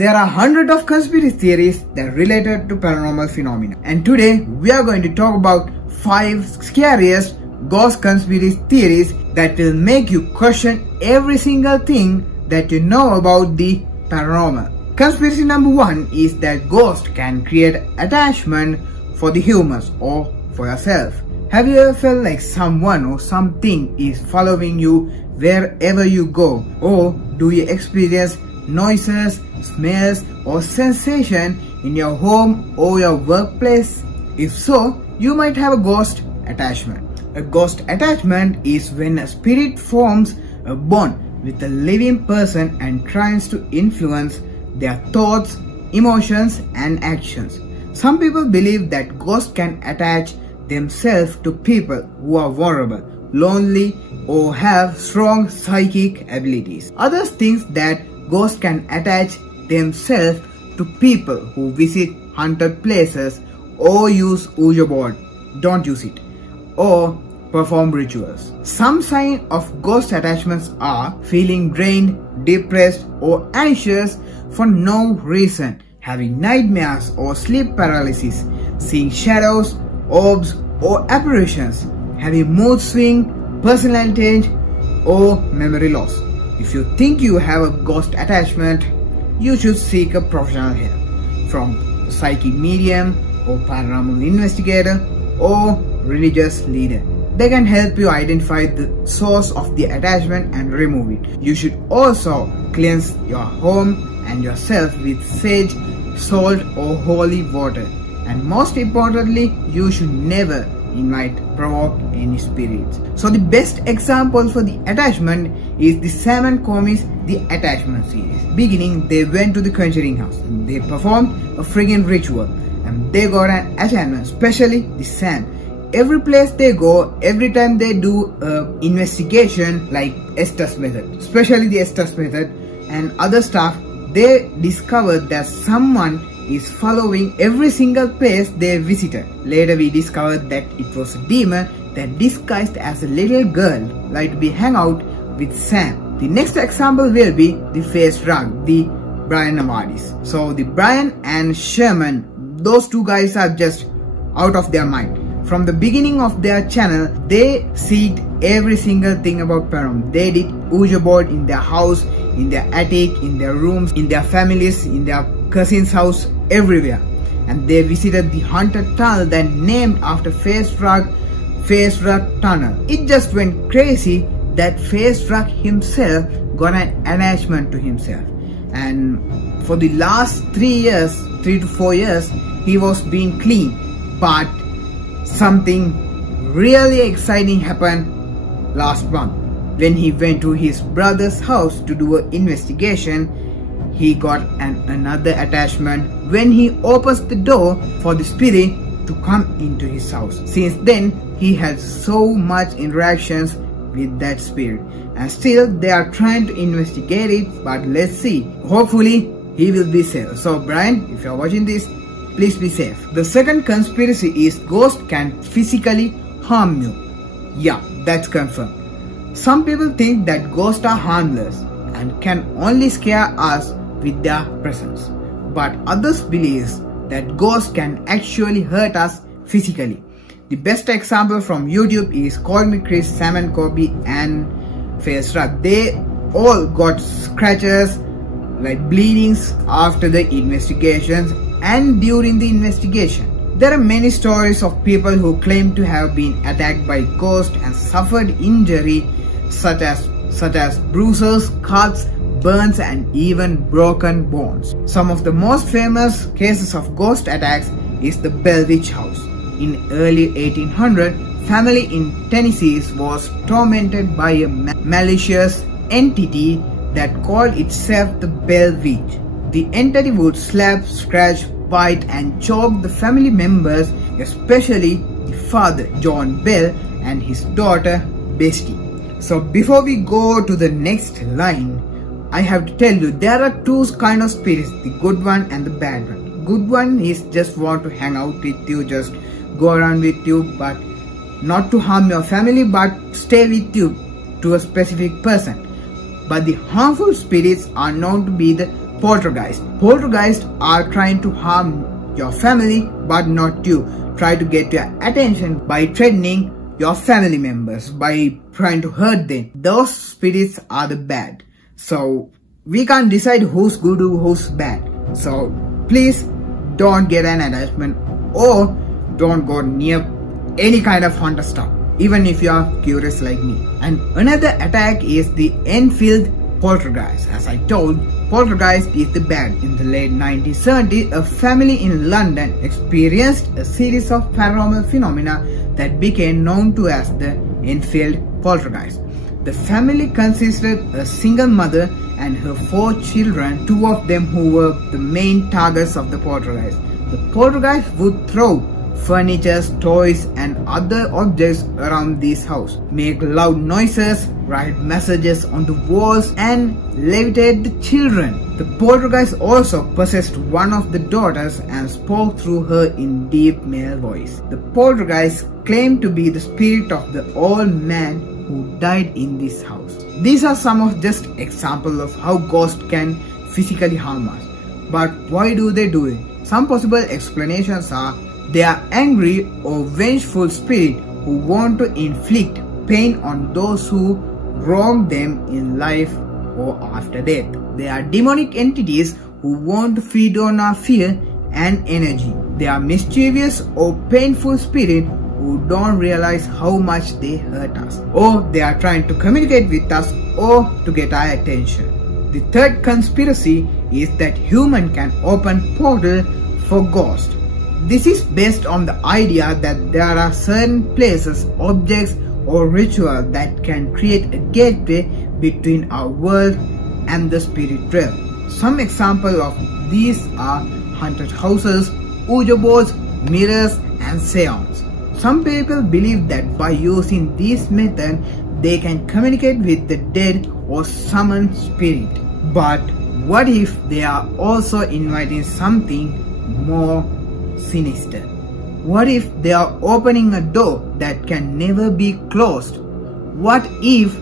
There are hundreds of conspiracy theories that are related to paranormal phenomena, and today we are going to talk about 5 scariest ghost conspiracy theories that will make you question every single thing that you know about the paranormal. Conspiracy number 1 is that ghosts can create attachment for the humans or for yourself. Have you ever felt like someone or something is following you wherever you go? Or do you experience noises, smells or sensation in your home or your workplace? If so, you might have a ghost attachment. A ghost attachment is when a spirit forms a bond with a living person and tries to influence their thoughts, emotions and actions. Some people believe that ghosts can attach themselves to people who are vulnerable, lonely or have strong psychic abilities. Others think that ghosts can attach themselves to people who visit haunted places or use Ouija board, don't use it, or perform rituals. Some signs of ghost attachments are feeling drained, depressed or anxious for no reason, having nightmares or sleep paralysis, seeing shadows, orbs or apparitions, having mood swing, personality change or memory loss. If you think you have a ghost attachment, you should seek a professional help from a psychic medium or paranormal investigator or religious leader. They can help you identify the source of the attachment and remove it. You should also cleanse your home and yourself with sage, salt or holy water. And most importantly, you should never provoke any spirits. So the best example for the attachment is the Sam and Comics The Attachment series. Beginning, they went to the Conjuring house and they performed a friggin' ritual and they got an attachment, especially the Sam. Every place they go, every time they do investigation like Estes method, especially the Estes method and other stuff, they discovered that someone is following every single place they visited. Later we discovered that it was a demon that disguised as a little girl like to be hang out with Sam. The next example will be the face rug, the Brian Avardis. So the Brian and Sherman, those two guys are just out of their mind. From the beginning of their channel, they seeked every single thing about paranormal. They did Ouija board in their house, in their attic, in their rooms, in their families, in their cousin's house, everywhere. And they visited the haunted tunnel that named after Face Rug Tunnel. It just went crazy that Face Rug himself got an attachment to himself. And for the last 3 to 4 years, he was being clean. But something really exciting happened last month. When he went to his brother's house to do an investigation, he got another attachment when he opens the door for the spirit to come into his house. Since then, he had so much interactions with that spirit, and still they are trying to investigate it, but let's see. Hopefully, he will be safe. So Brian, if you are watching this, please be safe. The second conspiracy is ghosts can physically harm you. Yeah, that's confirmed. Some people think that ghosts are harmless and can only scare us with their presence. But others believe that ghosts can actually hurt us physically. The best example from YouTube is Call Me Chris, Sam and Kobe and Face Rug. They all got scratches like bleedings after the investigations and during the investigation. There are many stories of people who claim to have been attacked by ghosts and suffered injury such as bruises, cuts, burns and even broken bones. Some of the most famous cases of ghost attacks is the Bell Witch House. In early 1800, family in Tennessee was tormented by a malicious entity that called itself the Bell Witch. The entity would slap, scratch, bite and choke the family members, especially the father John Bell and his daughter Bestie. So before we go to the next line, I have to tell you there are 2 kind of spirits, the good one and the bad one. Good one is just want to hang out with you, just go around with you, but not to harm your family, but stay with you to a specific person. But the harmful spirits are known to be the poltergeist. Poltergeists are trying to harm your family but not you. Try to get your attention by threatening your family members, by trying to hurt them. Those spirits are the bad. So we can't decide who's good or who's bad. So please don't get an attachment or don't go near any kind of haunted stuff, even if you are curious like me. And another attack is the Enfield poltergeist. As I told, poltergeist is the bad. In the late 1970s, a family in London experienced a series of paranormal phenomena that became known to as the Enfield poltergeist. The family consisted of a single mother and her 4 children, 2 of them who were the main targets of the poltergeist. The poltergeist would throw furniture, toys and other objects around this house, make loud noises, write messages on the walls and levitate the children. The poltergeist also possessed one of the daughters and spoke through her in deep male voice. The poltergeist claimed to be the spirit of the old man who died in this house. These are some of just examples of how ghosts can physically harm us. But why do they do it? Some possible explanations are they are angry or vengeful spirits who want to inflict pain on those who wrong them in life or after death. They are demonic entities who want to feed on our fear and energy. They are mischievous or painful spirits who don't realize how much they hurt us, or they are trying to communicate with us or to get our attention. The third conspiracy is that human can open portal for ghosts. This is based on the idea that there are certain places, objects or rituals that can create a gateway between our world and the spirit realm. Some examples of these are haunted houses, Ouija boards, mirrors and seance. Some people believe that by using this method, they can communicate with the dead or summon spirit. But what if they are also inviting something more sinister? What if they are opening a door that can never be closed? What if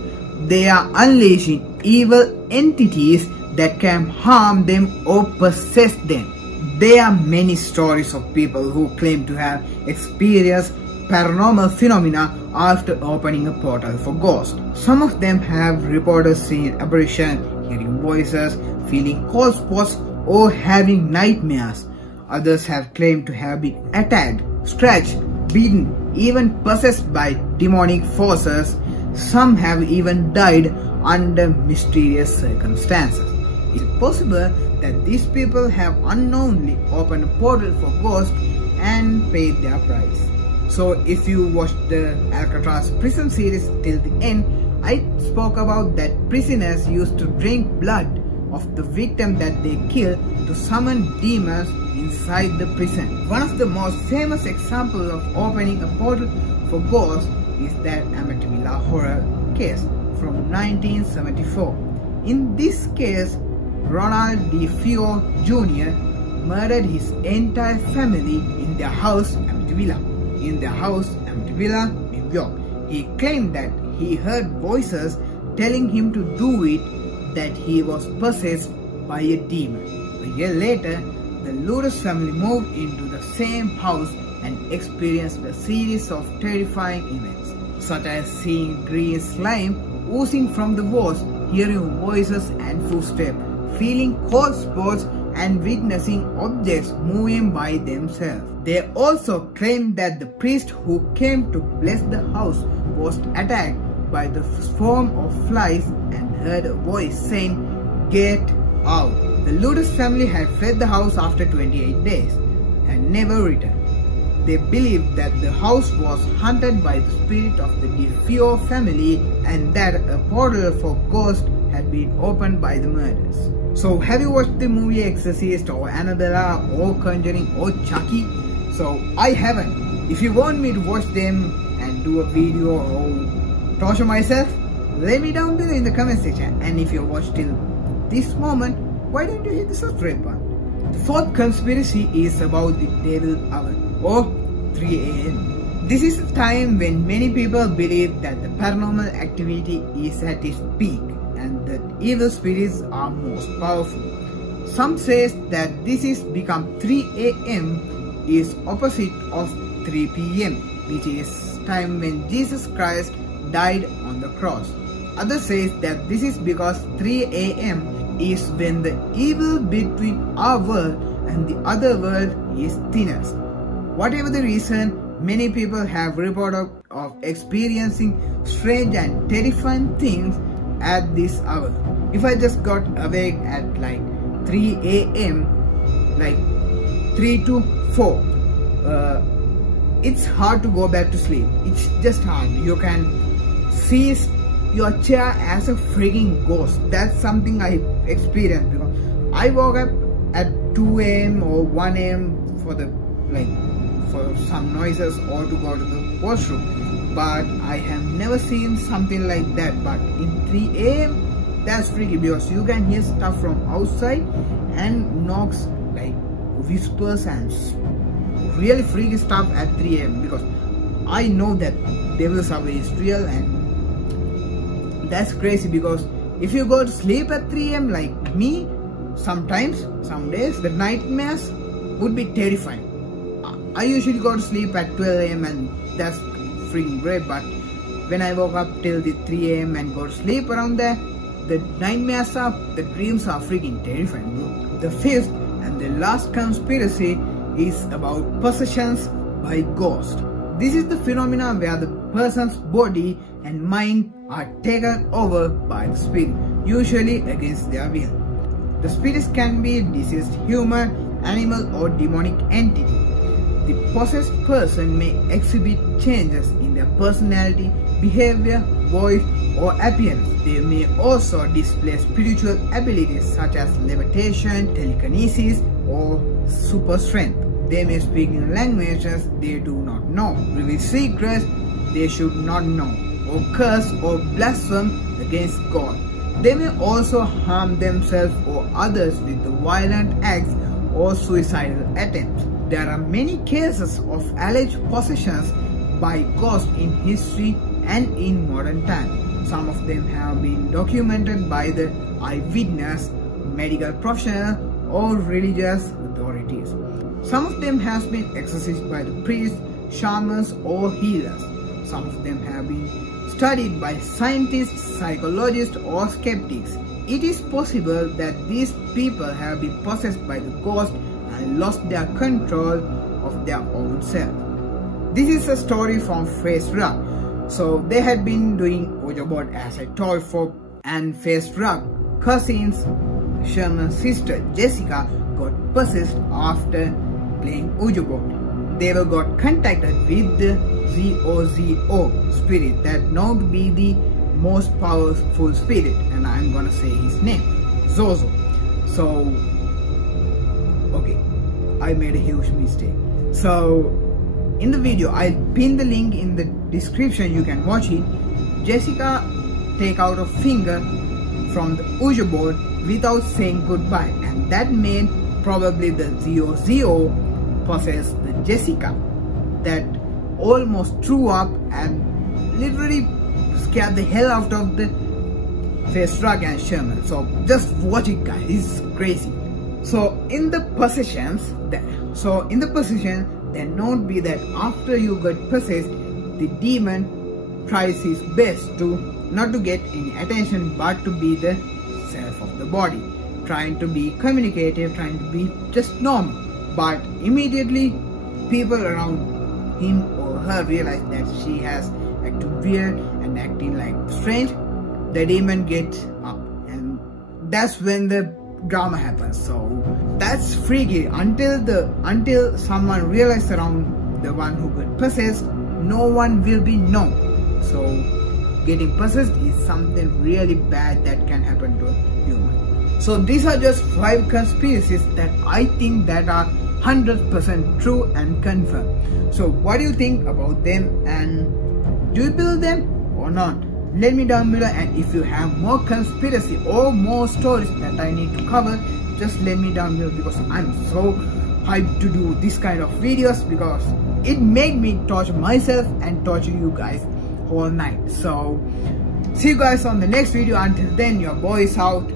they are unleashing evil entities that can harm them or possess them? There are many stories of people who claim to have experienced paranormal phenomena after opening a portal for ghosts. Some of them have reported seeing apparitions, hearing voices, feeling cold spots or having nightmares. Others have claimed to have been attacked, scratched, beaten, even possessed by demonic forces. Some have even died under mysterious circumstances. Is it possible that these people have unknowingly opened a portal for ghosts and paid their price? So if you watched the Alcatraz prison series till the end, I spoke about that prisoners used to drink blood of the victim that they killed to summon demons inside the prison. One of the most famous examples of opening a portal for ghosts is that Amityville horror case from 1974. In this case, Ronald DeFeo Jr. murdered his entire family in their house, Amityville, New York. He claimed that he heard voices telling him to do it, that he was possessed by a demon. A year later, the Lourdes family moved into the same house and experienced a series of terrifying events, such as seeing green slime oozing from the walls, hearing voices and footsteps, feeling cold spots, and witnessing objects moving by themselves. They also claimed that the priest who came to bless the house was attacked by the swarm of flies and heard a voice saying, "Get out." The Lourdes family had fled the house after 28 days and never returned. They believed that the house was haunted by the spirit of the DeFeo family and that a portal for ghosts had been opened by the murders. So have you watched the movie Exorcist or Annabella or Conjuring or Chucky? So I haven't. If you want me to watch them and do a video or torture myself, let me down below in the comment section. And if you watched till this moment, why don't you hit the subscribe button? The fourth conspiracy is about the devil hour or 3 AM. This is a time when many people believe that the paranormal activity is at its peak and that evil spirits are most powerful. Some says that this is become 3 a.m. is opposite of 3 p.m. which is time when Jesus Christ died on the cross. Others says that this is because 3 a.m. is when the evil between our world and the other world is thinnest. Whatever the reason, many people have reported of experiencing strange and terrifying things at this hour. If I just got awake at like 3 a.m. like 3 to 4, it's hard to go back to sleep. It's just hard. You can see your chair as a freaking ghost. That's something I experienced because I woke up at 2 a.m. or 1 a.m. for some noises or to go to the washroom, but I have never seen something like that. But in 3 a.m. that's freaky because you can hear stuff from outside and knocks, like whispers and really freaky stuff at 3 a.m. because I know that devils are very real, and that's crazy because if you go to sleep at 3 a.m. like me, sometimes, some days, the nightmares would be terrifying. I usually go to sleep at 12 a.m. and that's freaking great, but when I woke up till the 3 a.m. and go to sleep around there, the nightmares are, the dreams are freaking terrifying, bro. The fifth and the last conspiracy is about possessions by ghosts. This is the phenomenon where the person's body and mind are taken over by the spirit, usually against their will. The spirits can be deceased human, animal or demonic entity. The possessed person may exhibit changes in their personality, behavior, voice or appearance. They may also display spiritual abilities such as levitation, telekinesis or super strength. They may speak in languages they do not know, reveal secrets they should not know, or curse or blaspheme against God. They may also harm themselves or others with violent acts or suicidal attempts. There are many cases of alleged possessions by ghosts in history and in modern times. Some of them have been documented by the eyewitness, medical professionals, or religious authorities. Some of them have been exorcised by the priests, shamans, or healers. Some of them have been studied by scientists, psychologists, or skeptics. It is possible that these people have been possessed by the ghost and lost their control of their own self. This is a story from Face Rug. So they had been doing Ouija board as I told for, and Face Rug cousins Sherman's sister Jessica got possessed after playing Ouija board. They were got contacted with the ZOZO spirit that known to be the most powerful spirit, and I'm gonna say his name, Zozo. So okay, I made a huge mistake. So in the video, I'll pin the link in the description, you can watch it. Jessica take out a finger from the Ouija board without saying goodbye, and that made probably the ZOZO possess the Jessica, that almost threw up and literally scared the hell out of the Face Rug and Sherman. So just watch it guys, it's crazy. So in the possession, there not be that after you get possessed, the demon tries his best to not to get any attention but to be the self of the body, trying to be communicative, trying to be just normal. But immediately people around him or her realize that she has acted weird and acting like strange. The demon gets up, and that's when the drama happens. So that's freaky. Until someone realizes around the one who got possessed, no one will be known. So getting possessed is something really bad that can happen to a human. So these are just 5 conspiracies that I think that are 100% true and confirmed. So what do you think about them, and do you believe them or not? Let me down below, and if you have more conspiracy or more stories that I need to cover, just let me down below, because I'm so hyped to do this kind of videos, because it made me torture myself and torture you guys whole night. So see you guys on the next video. Until then, your boy is out.